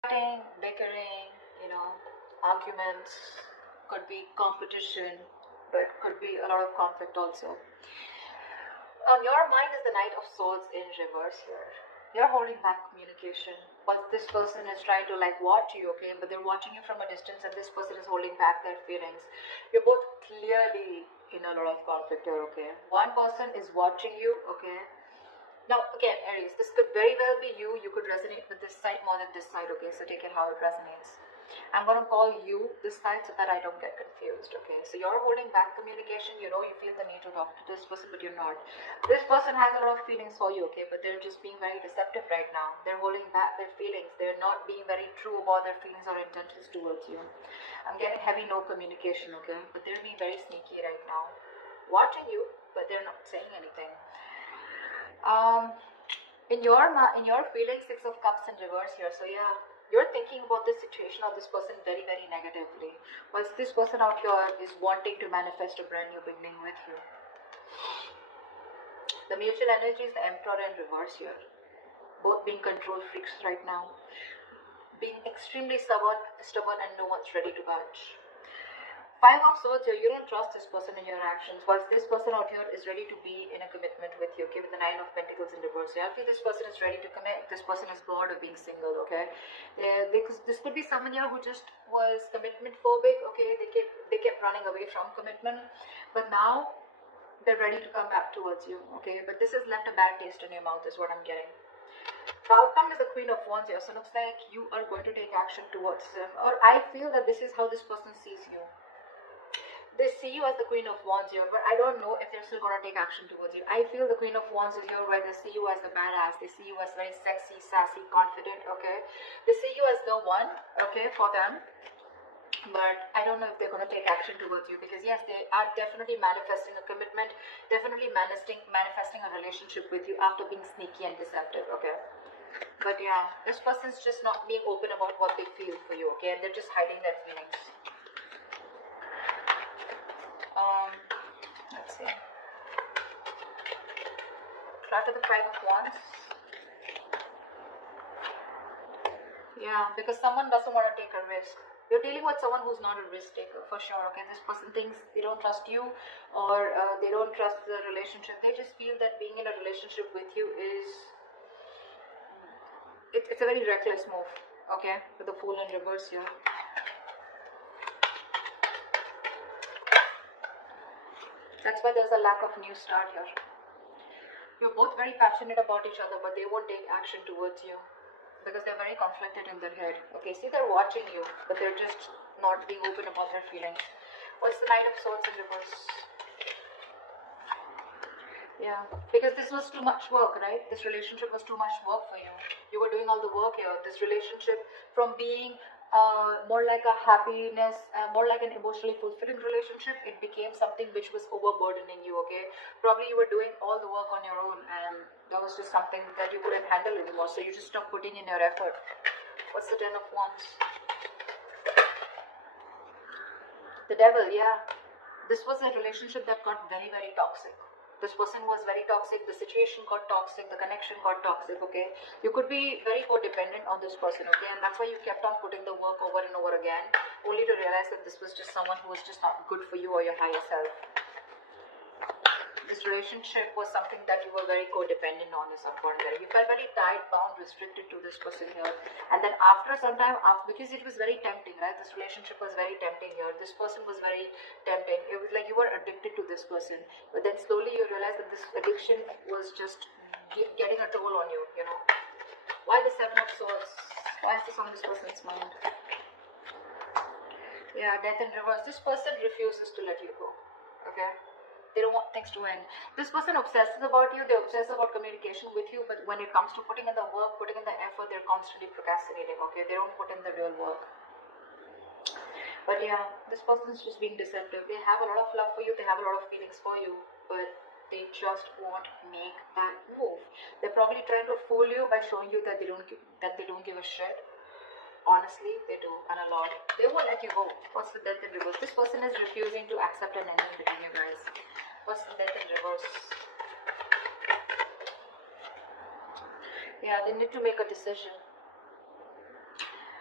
Fighting, bickering, arguments, could be competition, but could be a lot of conflict also. On your mind is the Knight of Swords in reverse here. You're holding back communication. But this person is trying to watch you, okay? But they're watching you from a distance, and this person is holding back their feelings. You're both clearly in a lot of conflict here, okay? One person is watching you, okay? Now, again, Aries, this could very well be you. You could resonate with this side more than this side, okay? So take it how it resonates. I'm going to call you this side so that I don't get confused, okay? So you're holding back communication. You feel the need to talk to this person, but you're not. This person has a lot of feelings for you, okay? But they're just being very deceptive right now. They're holding back their feelings. They're not being very true about their feelings or intentions towards you. I'm getting heavy no communication, okay? But they're being very sneaky right now. Watching you, but they're not saying anything. In your feelings, Six of Cups in reverse here. So yeah, you're thinking about this situation or this person very, very negatively. Whilst this person out here is wanting to manifest a brand new beginning with you. The mutual energy is the Emperor in reverse here. Both being control freaks right now. Being extremely stubborn and no one's ready to budge. Five of Swords here, you don't trust this person in your actions, whilst this person out here is ready to be in a commitment with you, okay, with the Nine of Pentacles in reverse. I feel this person is ready to commit, this person is bored of being single, okay, because this could be someone here who just was commitment phobic, okay, they kept running away from commitment, but now they're ready to come back towards you, okay, but this has left a bad taste in your mouth is what I'm getting. The outcome is the Queen of Wands here, so it looks like you are going to take action towards them, or I feel that this is how this person sees you. They see you as the Queen of Wands here, but I don't know if they're still going to take action towards you. I feel the Queen of Wands is here where they see you as the badass. They see you as very sexy, sassy, confident, okay? They see you as the one, okay, for them. But I don't know if they're going to take action towards you because, yes, they are definitely manifesting a commitment, definitely manifesting a relationship with you after being sneaky and deceptive, okay? But yeah, this person's just not being open about what they feel for you, okay? And they're just hiding their feelings. Let's see. After the Five of Wands. Yeah, because someone doesn't want to take a risk. You're dealing with someone who's not a risk taker, for sure, okay? This person thinks they don't trust you or they don't trust the relationship. They just feel that being in a relationship with you is... It's a very reckless move, okay? With the Fool in reverse here. That's why there's a lack of new start here. You're both very passionate about each other, but they won't take action towards you because they're very conflicted in their head. Okay, see, they're watching you, but they're just not being open about their feelings. What's the Knight of Swords in reverse? Yeah, because this was too much work, right? This relationship was too much work for you. You were doing all the work here. This relationship, from being more like a happiness, more like an emotionally fulfilling relationship, it became something which was overburdening you, okay? Probably you were doing all the work on your own and that was just something that you couldn't handle anymore, so you just stopped putting in your effort. What's the Ten of Wands? The Devil, yeah. This was a relationship that got very, very toxic. This person was very toxic, the situation got toxic, the connection got toxic, okay? You could be very codependent on this person, okay? And that's why you kept on putting the work over and over again, only to realize that this was just someone who was just not good for you or your higher self. This relationship was something that you were very codependent on this upon. You felt very tied, bound, restricted to this person here. And then after some time, because it was very tempting, right? This relationship was very tempting here. This person was very tempting. It was like you were addicted to this person. But then slowly you realized that this addiction was just getting a toll on you, you know. Why the Seven of Swords? Why is this on this person's mind? Yeah, Death in reverse. This person refuses to let you go, okay? They don't want things to end. This person obsesses about you, they obsess about communication with you, but when it comes to putting in the work, putting in the effort, they're constantly procrastinating, okay? They don't put in the real work. But yeah, this person is just being deceptive. They have a lot of love for you, they have a lot of feelings for you, but they just won't make that move. They're probably trying to fool you by showing you that they don't give a shit. Honestly, they do, and a lot. They won't let you go. What's the Death in reverse? This person is refusing to accept an ending between you guys. What's the Death in reverse? Yeah, they need to make a decision.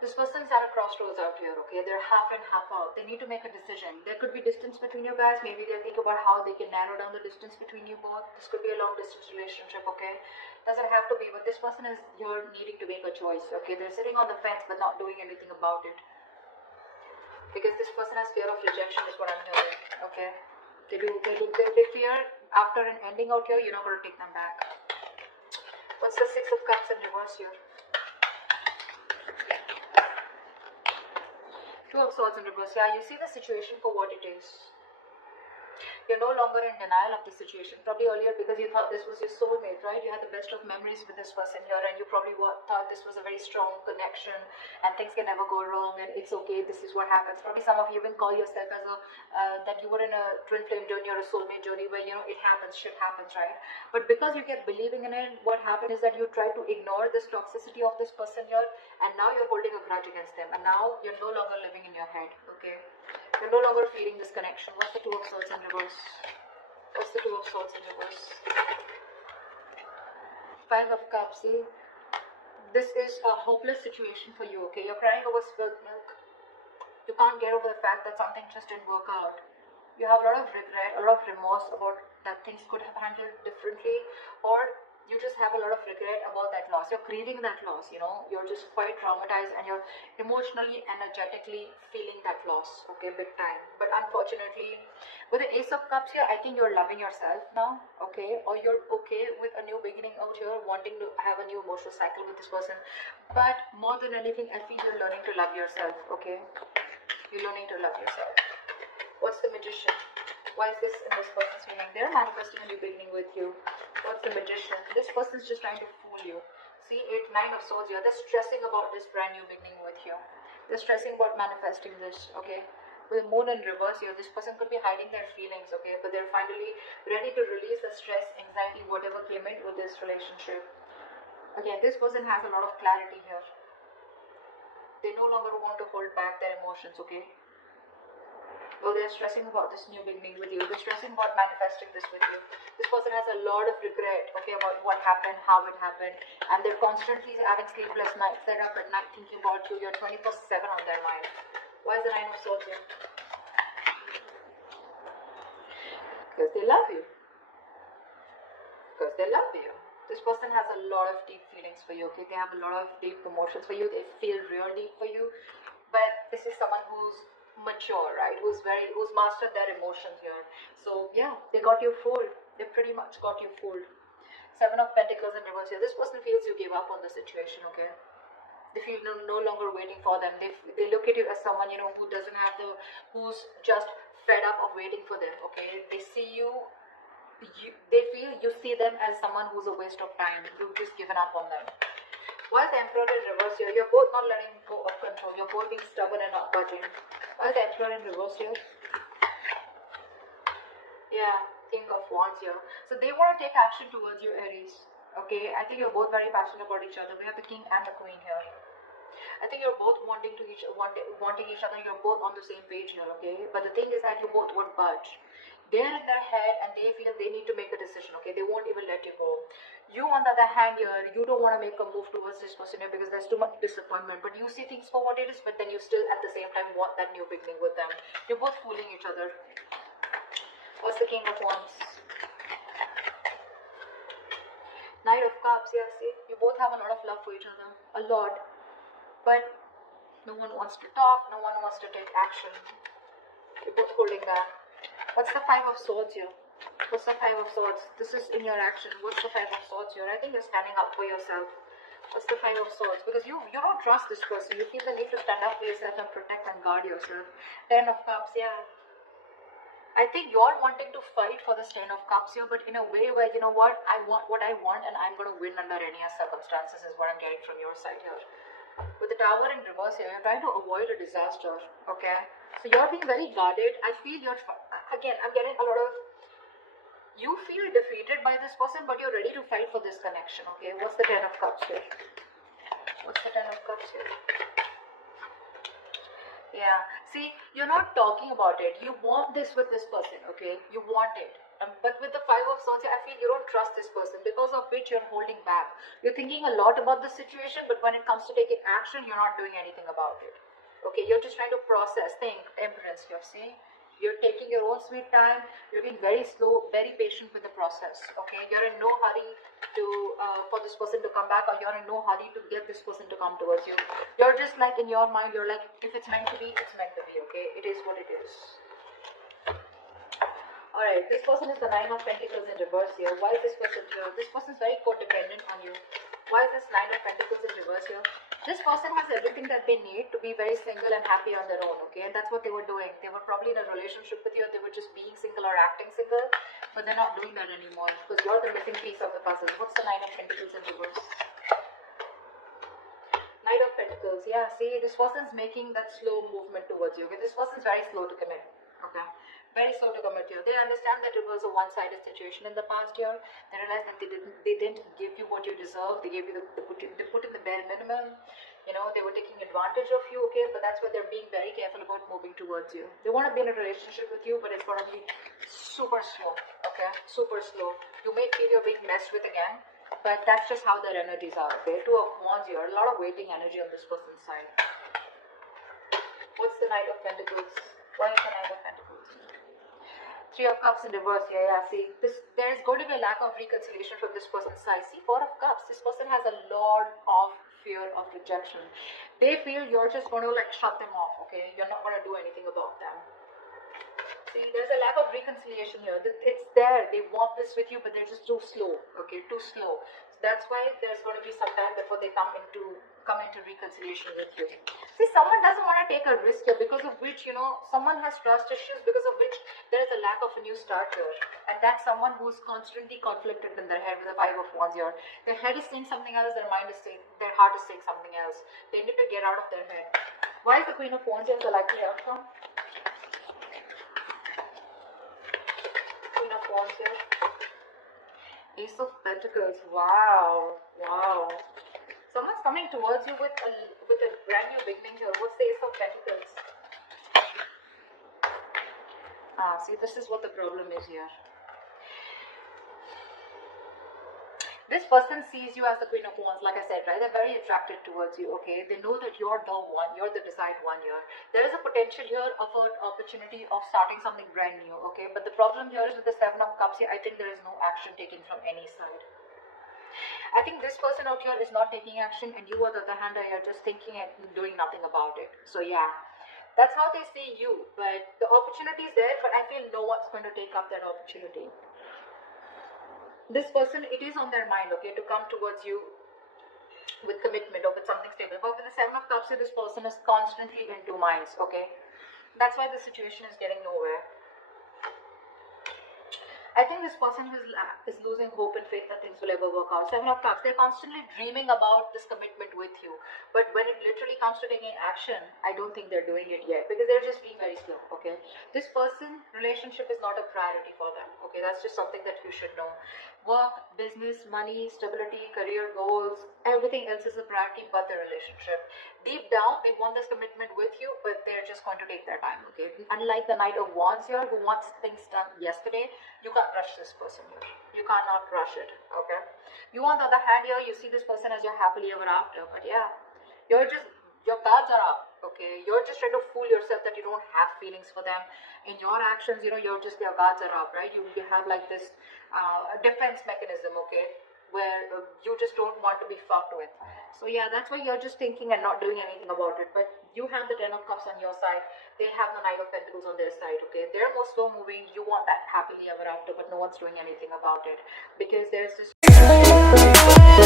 This person's at a crossroads out here, okay? They're half in, half out. They need to make a decision. There could be distance between you guys. Maybe they'll think about how they can narrow down the distance between you both. This could be a long distance relationship, okay? Doesn't have to be, but this person is here needing to make a choice, okay? They're sitting on the fence but not doing anything about it. Because this person has fear of rejection is what I'm hearing, okay? They fear after an ending out here, you're not going to take them back. What's the Six of Cups in reverse here? Two of Swords in reverse. Yeah, you see the situation for what it is. You're no longer in denial of the situation. Probably earlier because you thought this was your soulmate, right? You had the best of memories with this person here and you probably thought this was a very strong connection and things can never go wrong and it's okay, this is what happens. Probably some of you even call yourself as a, that you were in a twin flame journey or a soulmate journey where, you know, it happens, shit happens, right? But because you kept believing in it, what happened is that you tried to ignore this toxicity of this person here and now you're holding a grudge against them and now you're no longer living in your head, okay? You're no longer feeling this connection. What's the Two of Swords in reverse? What's the Two of Swords in reverse? Five of Cups. See? This is a hopeless situation for you, okay? You're crying over spilled milk. You can't get over the fact that something just didn't work out. You have a lot of regret, a lot of remorse about that things could have handled differently, or you just have a lot of regret about that loss. You're grieving that loss, you know. You're just quite traumatized and you're emotionally, energetically feeling that loss, okay, big time. But unfortunately, with the Ace of Cups here, I think you're loving yourself now, okay, or you're okay with a new beginning out here, wanting to have a new emotional cycle with this person. But more than anything, I feel you're learning to love yourself, okay. You're learning to love yourself. What's the Magician? Why is this in this person's feeling? They're manifesting a new beginning with you. What's the Magician? This person's just trying to fool you. See, Nine of Swords here. They're stressing about this brand new beginning with you. They're stressing about manifesting this, okay? With the Moon in reverse here, this person could be hiding their feelings, okay? But they're finally ready to release the stress, anxiety, whatever came in with this relationship. Again, this person has a lot of clarity here. They no longer want to hold back their emotions, okay? Well, they're stressing about this new beginning with you. They're stressing about manifesting this with you. This person has a lot of regret, okay, about what happened, how it happened, and they're constantly having sleepless nights. They're up at night thinking about you. You're 24/7 on their mind. Why is the Nine of Swords here? Because they love you. Because they love you. This person has a lot of deep feelings for you, okay? They have a lot of deep emotions for you. They feel real deep for you. But this is someone who's mature, right? Who's mastered their emotions here. So yeah, they got you fooled. They pretty much got you fooled. Seven of Pentacles in reverse here. This person feels you gave up on the situation, okay? They feel no longer waiting for them. They look at you as someone, you know, who's just fed up of waiting for them, okay? They see they feel you see them as someone who's a waste of time. You've just given up on them. Why is the Emperor in reverse here? You're both not letting go of control. You're both being stubborn and not budging. Why is the Emperor in reverse here? Yeah, King of Wands here. So they want to take action towards you, Aries. Okay, I think you're both very passionate about each other. We have the King and the Queen here. I think you're both wanting each other. You're both on the same page here, okay? But the thing is that you both won't budge. They're in their head and they feel they need to make a decision, okay? They won't even let you go. You, on the other hand, here, you don't want to make a move towards this person here because there's too much disappointment. But you see things for what it is, but then you still, at the same time, want that new beginning with them. You're both fooling each other. What's the King of Wands? Knight of Cups, yeah, see? You both have a lot of love for each other. A lot. But no one wants to talk, no one wants to take action. You're both holding back. What's the Five of Swords here? What's the Five of Swords? This is in your action. What's the Five of Swords here? I think you're standing up for yourself. What's the Five of Swords? Because you don't trust this person. You feel the need to stand up for yourself and protect and guard yourself. Ten of Cups, yeah. I think you're wanting to fight for this Ten of Cups here, but in a way where, you know what, I want what I want and I'm going to win under any circumstances is what I'm getting from your side here. With the Tower in reverse here, you're trying to avoid a disaster, okay? So you're being very guarded. I feel again, I'm getting a lot of, you feel defeated by this person, but you're ready to fight for this connection, okay? What's the Ten of Cups here? What's the Ten of Cups here? Yeah. See, you're not talking about it. You want this with this person, okay? You want it. But with the Five of Swords, I feel you don't trust this person, because of which you're holding back. You're thinking a lot about the situation, but when it comes to taking action, you're not doing anything about it. Okay, you're just trying to process, think, Empress, you see? You're taking your own sweet time. You're being very slow, very patient with the process. Okay, you're in no hurry to for this person to come back, or you're in no hurry to get this person to come towards you. You're just like, in your mind, you're like, if it's meant to be, it's meant to be. Okay, it is what it is. Alright, this person is the Nine of Pentacles in reverse here. Why is this person here? This person is very codependent on you. Why is this Nine of Pentacles in reverse here? This person has everything that they need to be very single and happy on their own, okay? And that's what they were doing. They were probably in a relationship with you, they were just being single or acting single, but they're not doing that anymore, because you're the missing piece of the puzzle. What's the Nine of Pentacles in reverse? Knight of Pentacles, yeah, see, this person's making that slow movement towards you, okay? This person's very slow to commit, okay? Very slow to commit here. They understand that it was a one-sided situation in the past year. They realized that they didn't give you what you deserve. They gave you they put in the bare minimum. You know, they were taking advantage of you, okay? But that's why they're being very careful about moving towards you. They want to be in a relationship with you, but it's going to be super slow, okay? Super slow. You may feel you're being messed with again, but that's just how their energies are, okay? Two of Wands here. A lot of waiting energy on this person's side. What's the Knight of Pentacles? Why is the Knight of Pentacles? Three of Cups in reverse here, yeah, see, there is going to be a lack of reconciliation from this person's side. See, Four of Cups, this person has a lot of fear of rejection. They feel you're just going to like shut them off, okay? You're not going to do anything about them. See, there's a lack of reconciliation here. It's there, they want this with you, but they're just too slow, okay, too slow. So that's why there's going to be some time before they come into reconciliation with you. See, someone doesn't want to take a risk here, because of which, you know, someone has trust issues, because of which there is a lack of a new start here. And that's someone who's constantly conflicted in their head with the Five of Wands here. Their head is saying something else, their mind is saying, their heart is saying something else. They need to get out of their head. Why is the Queen of Wands here the likely outcome? Queen of Wands here. Ace of Pentacles. Wow. Wow. Someone's coming towards you with a brand new beginning here. What's the Ace of Pentacles? See, this is what the problem is here. This person sees you as the Queen of Wands, like I said, right? They're very attracted towards you, okay? They know that you're the one, you're the desired one here. There is a potential here of an opportunity of starting something brand new, okay? But the problem here is with the Seven of Cups here, I think there is no action taken from any side. I think this person out here is not taking action, and you on the other hand are just thinking and doing nothing about it. So yeah, that's how they see you. But the opportunity is there, but I feel no one's going to take up that opportunity. This person, it is on their mind, okay, to come towards you with commitment or with something stable. But with the Seven of Cups, this person is constantly in two minds, okay? That's why the situation is getting nowhere. I think this person is losing hope and faith that things will ever work out. Seven of Cups, they're constantly dreaming about this commitment with you. But when it literally comes to taking action, I don't think they're doing it yet, because they're just being very slow, okay? This person, relationship is not a priority for them, okay? That's just something that you should know. Work, business, money, stability, career goals, everything else is a priority but the relationship. Deep down, they want this commitment with you, but they're just going to take their time, okay? Unlike the Knight of Wands here, who wants things done yesterday, you can't rush this person here. You cannot rush it, okay? You on the other hand here, you see this person as your happily ever after, but yeah, your cards are up, okay? You're just trying to fool yourself that you don't have feelings for them. In your actions, you know, your guards are up, right? You have like this defense mechanism, okay, where you just don't want to be fucked with. So yeah, that's why you're just thinking and not doing anything about it. But you have the Ten of Cups on your side, they have the Knight of Pentacles on their side, okay? They're more slow moving, you want that happily ever after, but no one's doing anything about it, because there's this